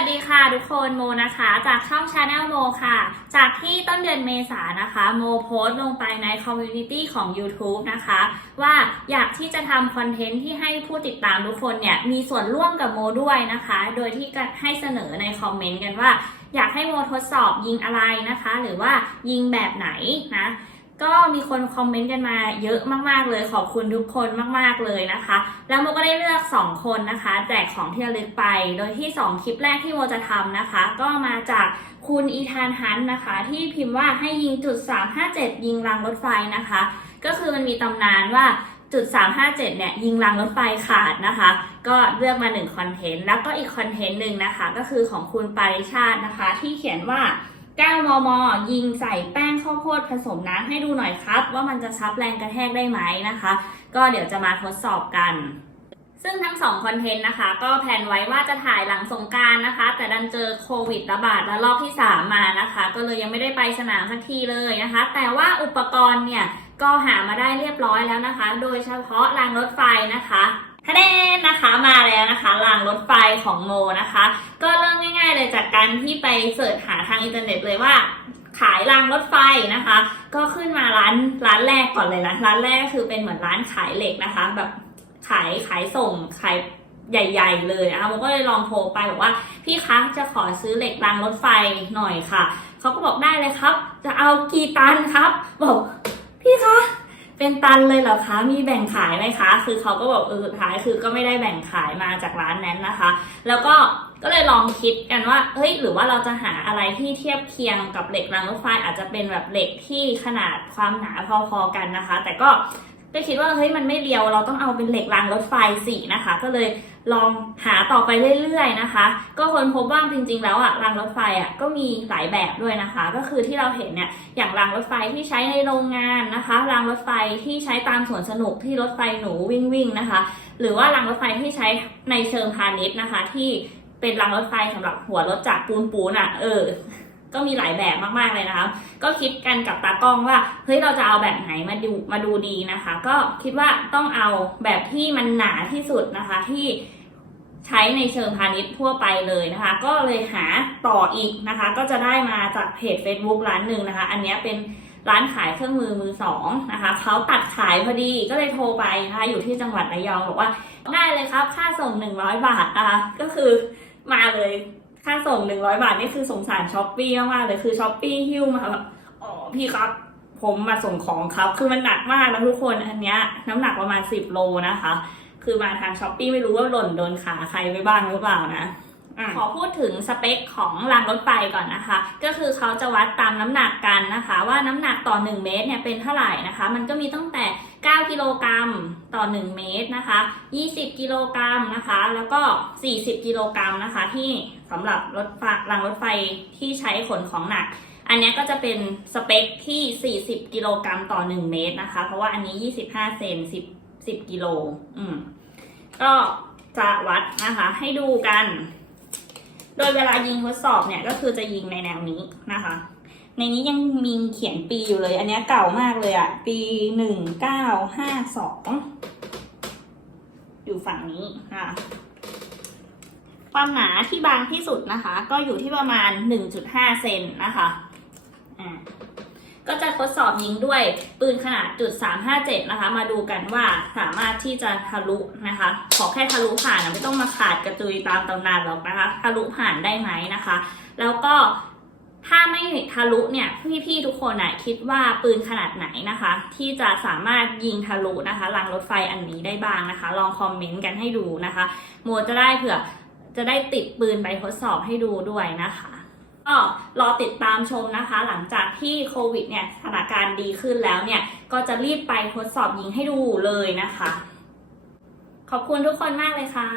วัสดีค่ะทุกคนโมนะคะ จากช่อง Channel โมค่ะ จากที่ต้นเดือนเมษานะคะ โมโพสต์ลงไปในคอมมูนิตี้ของ YouTube นะคะ ว่าอยากที่จะทำคอนเทนต์ที่ให้ผู้ติดตามทุกคนเนี่ย มีส่วนร่วมกับโมด้วยนะคะ โดยที่ให้เสนอในคอมเมนต์กันว่า อยากให้โมทดสอบยิงอะไรนะคะ หรือว่ายิงแบบไหนนะ ก็มีคนคอมเมนต์กันมาเยอะมากๆเลยขอบคุณทุกคนมากๆเลยนะคะ แล้วโมก็ได้เลือก 2 คนนะคะ แจกของที่ระลึกไป โดยที่ 2 คลิปแรกที่โมจะทำนะคะ ก็มาจากคุณอีธานฮันต์นะคะ ที่พิมพ์ว่าให้ยิงจุด 357 ยิงรางรถไฟนะคะ ก็คือมันมีตำนานว่าจุด357 เนี่ยยิงรางรถไฟขาดนะคะ ก็เลือกมา1คอนเทนต์แล้วก็อีกคอนเทนต์หนึ่งนะคะ ก็คือของคุณปาริชาตินะคะ ที่เขียนว่า 9 มม ยิงใส่แป้งข้าวโพดผสมน้ำให้ดูหน่อยครับ ว่ามันจะซับแรงกระแทกได้ไหมนะคะ ก็เดี๋ยวจะมาทดสอบกัน ซึ่งทั้งสองคอนเทนต์นะคะ ก็แผนไว้ว่าจะถ่ายหลังสงการนะคะ แต่ดันเจอโควิดระบาดระลอกที่ 3 มานะคะ ก็เลยยังไม่ได้ไปสนามสักทีเลยนะคะ แต่ว่าอุปกรณ์เนี่ยก็หามาได้เรียบร้อยแล้วนะคะ โดยเฉพาะรางรถไฟนะคะทะเดนนะคะมาแล้วนะคะรางรถไฟของโมนะคะ ก็เริ่มง่ายๆเล การที่ไปเสิร์ชหาทางอินเทอร์เน็ตเลยว่า ขายรางรถไฟนะคะ ก็ขึ้นมาร้านร้านแรกก่อนเลยร้านร้านแรกคือเป็นเหมือนร้านขายเหล็กนะคะ แบบขายขายส่งขายใหญ่ ๆ เลยนะคะโมก็เลยลองโทรไปบอกว่าพี่คะจะขอซื้อเหล็กรางรถไฟหน่อยค่ะเขาก็บอกได้เลยครับ จะเอากี่ตันครับ บอกพี่คะ เป็นตันเลยเหรอคะ มีแบ่งขายไหมคะ คือเขาก็บอกเออสุดท้ายคือก็ไม่ได้แบ่งขายมาจากร้านนั้นนะคะ แล้วก็ก็เลยลองคิดกันว่า เฮ้ย หรือว่าเราจะหาอะไรที่เทียบเคียงกับเหล็กรางรถไฟอาจจะเป็นแบบเหล็กที่ขนาดความหนาพอๆกันนะคะ แต่ก็ก็คิดว่าเฮ้ยมันไม่เรียวเราต้องเอาเป็นเหล็กรางรถไฟสีนะคะ ก็เลย ลองหาต่อไปเรื่อยๆนะคะ ก็ค้นพบว่าจริงๆ แล้วอะรางรถไฟอะก็มีหลายแบบด้วยนะคะ ก็คือที่เราเห็นเนี่ยอย่างรางรถไฟที่ใช้ในโรงงานนะคะ รางรถไฟที่ใช้ตามสวนสนุกที่รถไฟหนูวิ่งวิ่งนะคะ หรือว่ารางรถไฟที่ใช้ในเชิงพาณิชย์นะคะ ที่เป็นรางรถไฟสำหรับหัวรถจากปูนปูนอะเออก็มีหลายแบบมากๆเลยนะคะ ก็คิดกันกับตากล้องว่า เฮ้ย เราจะเอาแบบไหนมาดูมาดูดีนะคะ ก็คิดว่าต้องเอาแบบที่มันหนาที่สุดนะคะที่ ใช้ในเชิงพาณิชย์ทั่วไปเลยนะคะ ก็เลยหาต่ออีกนะคะ ก็จะได้มาจากเพจ Facebook ร้านหนึ่งนะคะ อันนี้เป็นร้านขายเครื่องมือมือสองนะคะเขาตัดขายพอดีก็เลยโทรไปนะคะอยู่ที่จังหวัดระยองบอกว่าได้เลยครับ ค่าส่ง 100 บาทนะคะก็คือมาเลยค่าส่ง 100 บาทนี่คือสงสารช้อปปี้มากๆเลยคือช้อปปี้หิ้วมาแบบอ๋อพี่ครับผมมาส่งของครับ คือมันหนักมากนะทุกคนอันเนี้ยน้ำหนักประมาณ 10 โลนะคะ คือมาทางช้อปปี้ไม่รู้ว่าหล่นโดนขาใครไปบ้างหรือเปล่านะขอพูดถึงสเปคของรางรถไฟก่อนนะคะ ก็คือเขาจะวัดตามน้ำหนักกันนะคะ ว่าน้ำหนักต่อ 1 เมตรเนี่ยเป็นเท่าไหร่นะคะ มันก็มีตั้งแต่ 9 กิโลกรัมต่อ 1 เมตรนะคะ 20 กิโลกรัมนะคะ แล้วก็ 40 กิโลกรัมนะคะ ที่สำหรับรถไฟรางรถไฟที่ใช้ขนของหนัก อันเนี้ยก็จะเป็นสเปคที่ 40 กิโลกรัมต่อ 1 เมตรนะคะ เพราะว่าอันนี้ 25 เซน10 10กิโลอืม ก็จะวัดนะคะ ให้ดูกัน โดยเวลายิงทดสอบเนี่ยก็คือจะยิงในแนวนี้นะคะ ในนี้ยังมีเขียนปีอยู่เลย อันนี้เก่ามากเลยอะปีหนึ่งเก้าห้าสองอยู่ฝั่งนี้นะคะความหนาที่บางที่สุดนะคะ ก็อยู่ที่ประมาณ 1.5 เซนนะคะอ่า ก็จะทดสอบยิงด้วยปืนขนาดจุด357 นะคะ มาดูกันว่าสามารถที่จะทะลุนะคะ ขอแค่ทะลุผ่านนะไม่ต้องมาขาดกระจุยตามตำนานหรอกนะคะ ทะลุผ่านได้ไหมนะคะ แล้วก็ถ้าไม่ทะลุเนี่ยพี่ๆทุกคนนะคิดว่าปืนขนาดไหนนะคะ ที่จะสามารถยิงทะลุนะคะรางรถไฟอันนี้ได้บ้างนะคะ ลองคอมเมนต์กันให้ดูนะคะ โมจะได้เผื่อจะได้ติดปืนไปทดสอบให้ดูด้วยนะคะ ก็รอติดตามชมนะคะ หลังจากที่โควิดเนี่ยสถานการณ์ดีขึ้นแล้วเนี่ย ก็จะรีบไปทดสอบยิงให้ดูเลยนะคะ ขอบคุณทุกคนมากเลยค่ะ